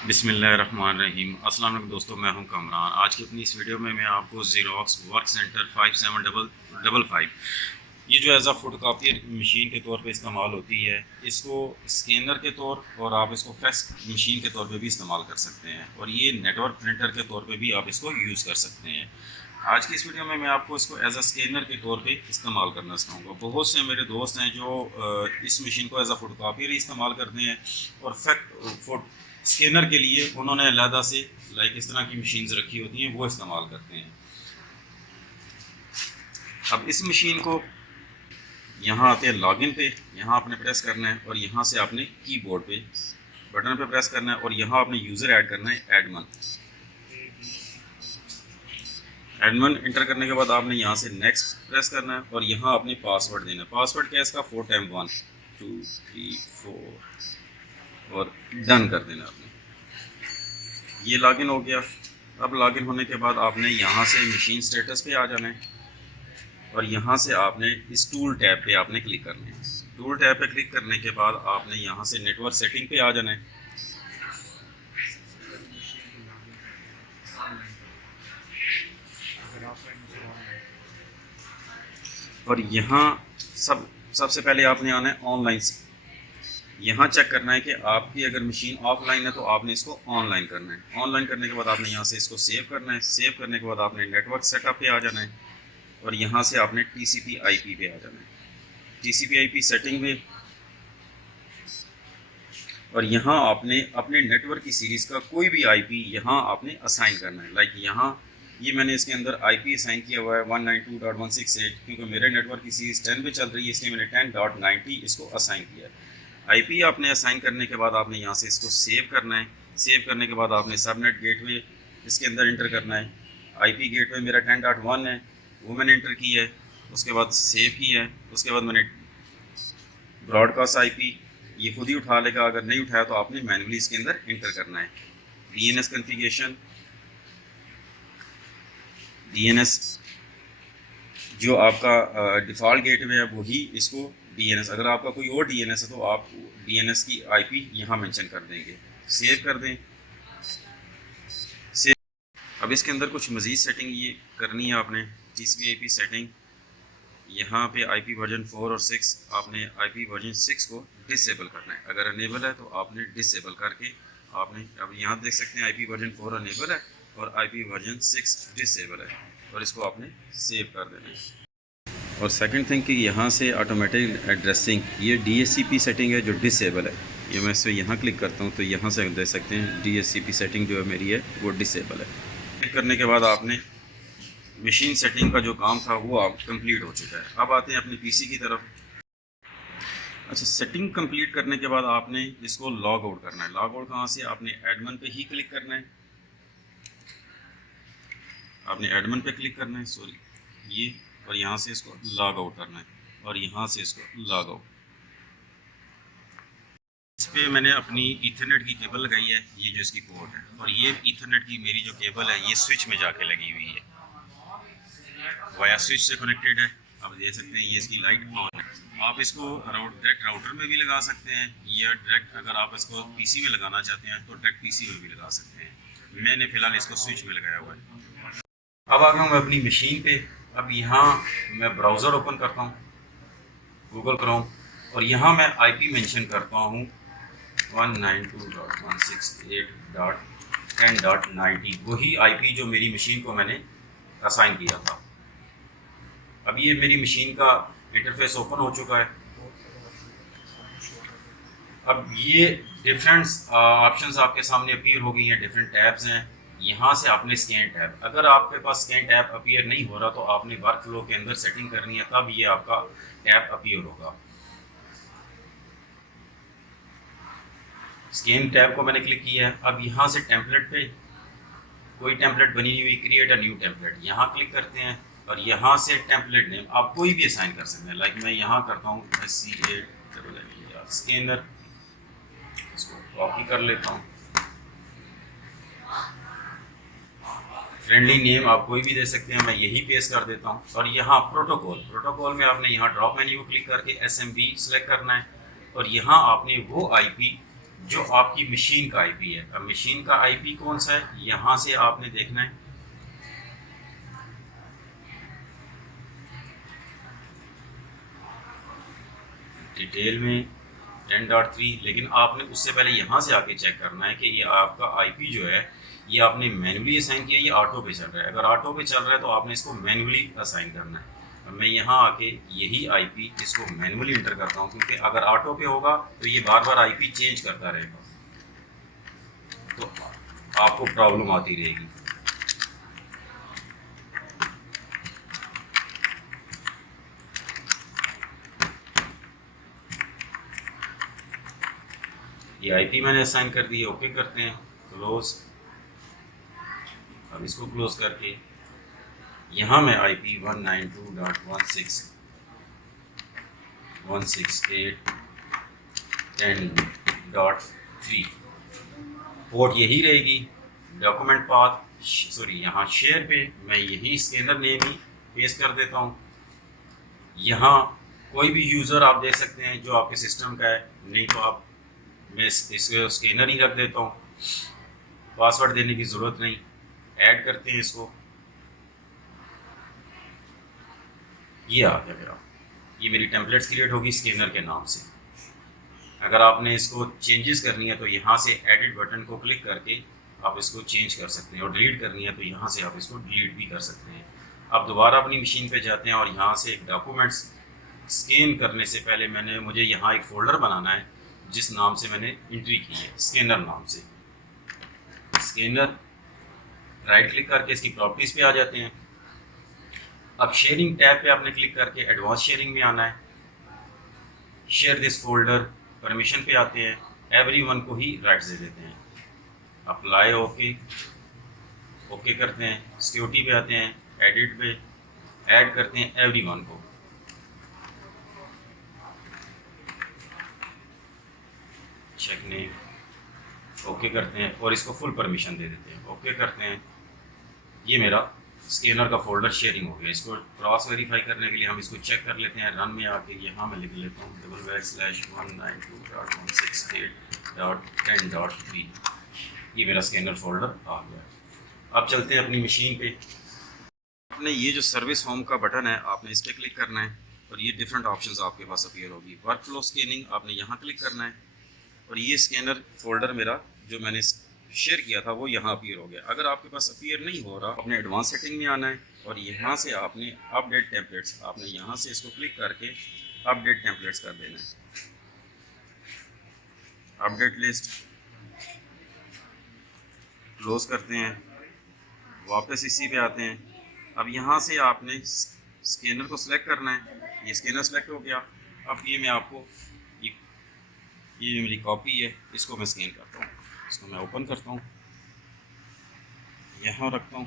बिस्मिल्लाहिर्रहमानिर्रहीम। अस्सलाम वालेकुम दोस्तों, मैं हूं कमरान। आज की अपनी इस वीडियो में मैं आपको ज़ेरोक्स वर्क सेंटर 5755 ये जो as a photocopier machine के तौर पे इस्तेमाल होती है, इसको स्कैनर के तौर और आप इसको फैक्स मशीन के तौर पे भी इस्तेमाल कर सकते हैं, और ये नेटवर्क प्रिंटर के तौर पे भी आप इसको यूज़ कर सकते हैं। आज की इस वीडियो में मैं आपको इसको एज अ स्कैनर के तौर पे इस्तेमाल करना सिखाऊंगा। बहुत से मेरे दोस्त हैं जो इस मशीन को एज अ फ़ोटो कापियर इस्तेमाल करते हैं, और स्कैनर के लिए उन्होंने अलहदा से इस तरह की मशीन्स रखी होती हैं, वो इस्तेमाल करते हैं। अब इस मशीन को यहाँ आते हैं लॉगिन पे, यहाँ आपने प्रेस करना है और यहाँ से आपने कीबोर्ड पे बटन पे प्रेस करना है और यहाँ आपने यूज़र ऐड करना है, एडमन इंटर करने के बाद आपने यहाँ से नेक्स्ट प्रेस करना है और यहाँ आपने पासवर्ड देना है। पासवर्ड क्या है इसका? 4 टाइम 1 2 3 4 और डन कर देना आपने। ये लॉगिन हो गया। अब लॉगिन होने के बाद आपने यहाँ से मशीन स्टेटस पे आ जाना है और यहाँ से आपने इस टूल टैब पे आपने क्लिक करना है। टूल टैब पे क्लिक करने के बाद आपने यहाँ से नेटवर्क सेटिंग पे आ जाना है और यहाँ सबसे पहले आपने आना है ऑनलाइन से। यहाँ चेक करना है कि आपकी अगर मशीन ऑफलाइन है तो आपने इसको ऑनलाइन करना है। ऑनलाइन करने के बाद आपने यहाँ से इसको सेव करना है। सेव करने के बाद आपने नेटवर्क सेटअप पे आ जाना है और यहाँ से आपने TCP/IP पे आ जाना है। TCP/IP सेटिंग में, और यहाँ आपने अपने नेटवर्क की सीरीज़ का कोई भी IP यहाँ आपने असाइन करना है। यहाँ ये मैंने इसके अंदर IP असाइन किया हुआ है 192.168, क्योंकि मेरे नेटवर्क की सीरीज़ 10 पे चल रही है, इसलिए मैंने 10.90 इसको असाइन किया है। IP आपने असाइन करने के बाद आपने यहाँ से इसको सेव करना है। सेव करने के बाद आपने सबनेट गेटवे इसके अंदर इंटर करना है। IP गेटवे मेरा 10.1 है, वो मैंने इंटर की है। उसके बाद सेव की है। उसके बाद मैंने ब्रॉडकास्ट IP ये खुद ही उठा लेगा, अगर नहीं उठाया तो आपने मैनुअली इसके अंदर इंटर करना है। DNS कन्फिगरेशन, DNS जो आपका डिफ़ॉल्ट गेटवे है वही इसको DNS, अगर आपका कोई और DNS है तो आप DNS की IP यहाँ मेंशन कर देंगे। सेव कर दें। सेव। अब इसके अंदर कुछ मज़ीद सेटिंग ये करनी है आपने। TCP/IP सेटिंग, यहाँ पे IP वर्जन 4 और 6 आपने IP वर्जन 6 को डिसेबल करना है। अगर अनेबल है तो आपने डिसेबल करके आपने, अब यहाँ देख सकते हैं IP वर्जन 4 अनेबल है और IP वर्जन 6 डिसेबल है, और इसको आपने सेव कर देना है। और सेकंड थिंग कि यहाँ से ऑटोमेटिक एड्रेसिंग, ये DHCP सेटिंग है जो डिसेबल है। ये मैं इससे यहाँ क्लिक करता हूँ तो यहाँ से देख सकते हैं DHCP सेटिंग जो है मेरी है वो डिसेबल है। क्लिक करने के बाद आपने मशीन सेटिंग का जो काम था वो आप कंप्लीट हो चुका है। अब आते हैं अपने PC की तरफ। अच्छा, सेटिंग कंप्लीट करने के बाद आपने इसको लॉग आउट करना है। लॉग आउट कहाँ से? आपने एडमिन पे ही क्लिक करना है। आपने एडमिन पे क्लिक करना है, ये, और यहाँ से इसको लॉग आउट करना है और यहाँ से इसको लॉग आउट। इस पे मैंने अपनी ईथरनेट की केबल लगाई है, ये जो इसकी पोर्ट है, और ये ईथरनेट की मेरी जो केबल है ये स्विच में जाके लगी हुई है, वाया स्विच से कनेक्टेड है। आप देख सकते हैं ये इसकी लाइट ऑन है। आप इसको डायरेक्ट राउटर में भी लगा सकते हैं, या डायरेक्ट अगर आप इसको PC में लगाना चाहते हैं तो डायरेक्ट PC में भी लगा सकते हैं। मैंने फ़िलहाल इसको स्विच में लगाया हुआ है। अब आ गया हूँ मैं अपनी मशीन पे। अब यहाँ मैं ब्राउज़र ओपन करता हूँ, गूगल क्रोम, और यहाँ मैं IP मेंशन करता हूँ 192.168.10.90, वही IP जो मेरी मशीन को मैंने असाइन किया था। अब ये मेरी मशीन का इंटरफेस ओपन हो चुका है। अब ये डिफरेंट ऑप्शंस आपके सामने अपीयर हो गई हैं, डिफरेंट टैब्स हैं। यहाँ से आपने स्कैन टैब, अगर आपके पास स्कैन टैब अपीयर नहीं हो रहा तो आपने वर्क फ्लो के अंदर सेटिंग करनी है, तब ये आपका टैब अपीयर होगा। स्कैन टैब को मैंने क्लिक किया है। अब यहाँ से टेम्पलेट पे कोई टेम्पलेट बनी हुई, क्रिएट अ न्यू टेम्पलेट, यहाँ क्लिक करते हैं और यहाँ से टेम्पलेट नेम आप कोई भी असाइन कर सकते हैं। मैं यहाँ करता हूँ SCA स्कैनर, इसको कॉपी कर लेता हूँ। फ्रेंडली नेम आप कोई भी दे सकते हैं, मैं यही पेस्ट कर देता हूँ। और यहाँ प्रोटोकॉल में आपने यहाँ ड्रॉप मेन्यू क्लिक करके SMB सेलेक्ट करना है और यहाँ आपने वो IP जो आपकी मशीन का आईपी है। अब मशीन का आईपी कौन सा है, यहाँ से आपने देखना है। डिटेल में 10.3, लेकिन आपने उससे पहले यहाँ से आके चेक करना है कि ये आपका आईपी जो है ये आपने मैन्युअली असाइन किया, ये ऑटो पे चल रहा है। अगर ऑटो पे चल रहा है तो आपने इसको मैन्युअली असाइन करना है। अब मैं यहाँ आके यही आईपी इसको मैन्युअली इंटर करता हूँ, क्योंकि अगर ऑटो पे होगा तो ये बार बार आईपी चेंज करता रहेगा, तो आपको प्रॉब्लम आती रहेगी। ये आईपी मैंने असाइन कर दी है, ओके करते हैं, क्लोज। अब इसको क्लोज करके यहाँ मैं आईपी 192.168.10.3 पोर्ट यही रहेगी। डॉक्यूमेंट पाथ यहाँ शेयर पे मैं यही स्कैनर नेम ही पेस्ट कर देता हूँ। यहाँ कोई भी यूज़र आप देख सकते हैं जो आपके सिस्टम का है, नहीं तो आप मैं इसको स्कैनर ही रख देता हूँ, पासवर्ड देने की ज़रूरत नहीं। ऐड करते हैं इसको, ये आ गया मेरा, ये मेरी टेम्पलेट्स क्रिएट होगी स्कैनर के नाम से। अगर आपने इसको चेंजेस करनी है तो यहाँ से एडिट बटन को क्लिक करके आप इसको चेंज कर सकते हैं, और डिलीट करनी है तो यहाँ से आप इसको डिलीट भी कर सकते हैं। अब दोबारा अपनी मशीन पे जाते हैं और यहाँ से एक डॉक्यूमेंट्स स्कैन करने से पहले मुझे यहाँ एक फ़ोल्डर बनाना है जिस नाम से मैंने एंट्री की है, स्कैनर नाम से। स्कैनर, राइट क्लिक करके इसकी प्रॉपर्टीज़ पे आ जाते हैं। अब शेयरिंग टैब पे आपने क्लिक करके एडवांस शेयरिंग में आना है। शेयर दिस फोल्डर, परमिशन पे आते हैं, एवरीवन को ही राइट्स दे देते हैं। अप्लाई, ओके करते हैं। सिक्योरिटी पे आते हैं, एडिट पे ऐड करते हैं एवरीवन को। चेक नेम, ओके करते हैं और इसको फुल परमिशन दे देते हैं, ओके करते हैं। ये मेरा स्कैनर का फोल्डर शेयरिंग हो गया। इसको क्रॉस वेरीफाई करने के लिए हम इसको चेक कर लेते हैं। रन में आके यहाँ मैं लिख लेता हूँ $/192.168.10.3। ये मेरा स्कैनर फोल्डर आ गया। अब चलते हैं अपनी मशीन पे। आपने ये जो सर्विस होम का बटन है आपने इस पर क्लिक करना है और ये डिफरेंट ऑप्शंस आपके पास अपीयर होगी। वर्क फ्लो स्कैनिंग आपने यहाँ क्लिक करना है और ये स्कैनर फोल्डर मेरा जो मैंने शेयर किया था वो यहाँ अपीयर हो गया। अगर आपके पास अपीयर नहीं हो रहा, अपने एडवांस सेटिंग में आना है और यहाँ से आपने अपडेट टेम्पलेट्स, आपने यहाँ से इसको क्लिक करके अपडेट टेम्पलेट्स कर देना है। अपडेट लिस्ट क्लोज करते हैं, वापस इसी पे आते हैं। अब यहाँ से आपने स्कैनर को सिलेक्ट करना है। ये स्कैनर सेलेक्ट हो गया। अब ये मैं आपको ये मेरी कॉपी है, इसको मैं स्कैन करता हूँ। इसको मैं ओपन करता हूँ, यहाँ रखता हूँ,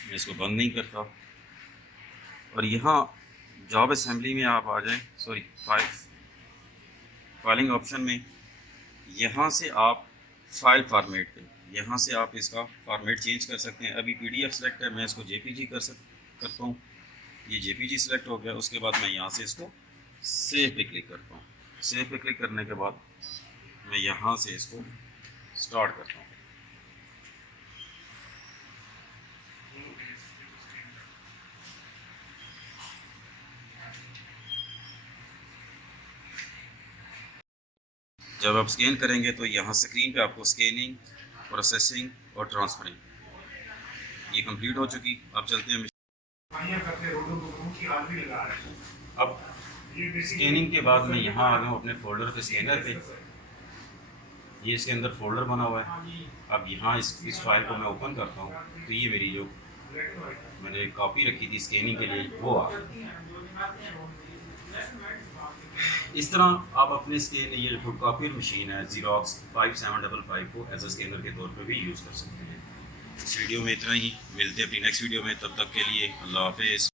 मैं इसको बंद नहीं करता। और यहाँ जॉब असेंबली में आप आ जाएं, फाइलिंग ऑप्शन में, यहाँ से आप फाइल फॉर्मेट पे, यहाँ से आप इसका फॉर्मेट चेंज कर सकते हैं। अभी PDF सेलेक्ट है, मैं इसको JPG करता हूँ। ये JPG सेलेक्ट हो गया। उसके बाद मैं यहाँ से इसको सेव पे क्लिक करता हूँ। सेव पे क्लिक करने के बाद मैं यहाँ से इसको स्टार्ट करता हूँ। जब आप स्कैन करेंगे तो यहाँ स्क्रीन पे आपको स्कैनिंग, प्रोसेसिंग और ट्रांसफरिंग ये कंप्लीट हो चुकी। अब चलते हैं। अब स्कैनिंग के बाद मैं यहाँ आ गया हूँ अपने फोल्डर पे, स्कैनर पे। ये इसके अंदर फोल्डर बना हुआ है। अब यहाँ इस फाइल को मैं ओपन करता हूँ तो ये मेरी जो मैंने कॉपी रखी थी स्कैनिंग के लिए वो आ गई। इस तरह आप अपने स्कैन, ये फुट कॉपी मशीन है Xerox 5755 को एज अ स्कैनर के तौर पर भी यूज़ कर सकते हैं। इस वीडियो में इतना ही, मिलते हैं अपनी नेक्स्ट वीडियो में। तब तक के लिए अल्लाह हाफिज़।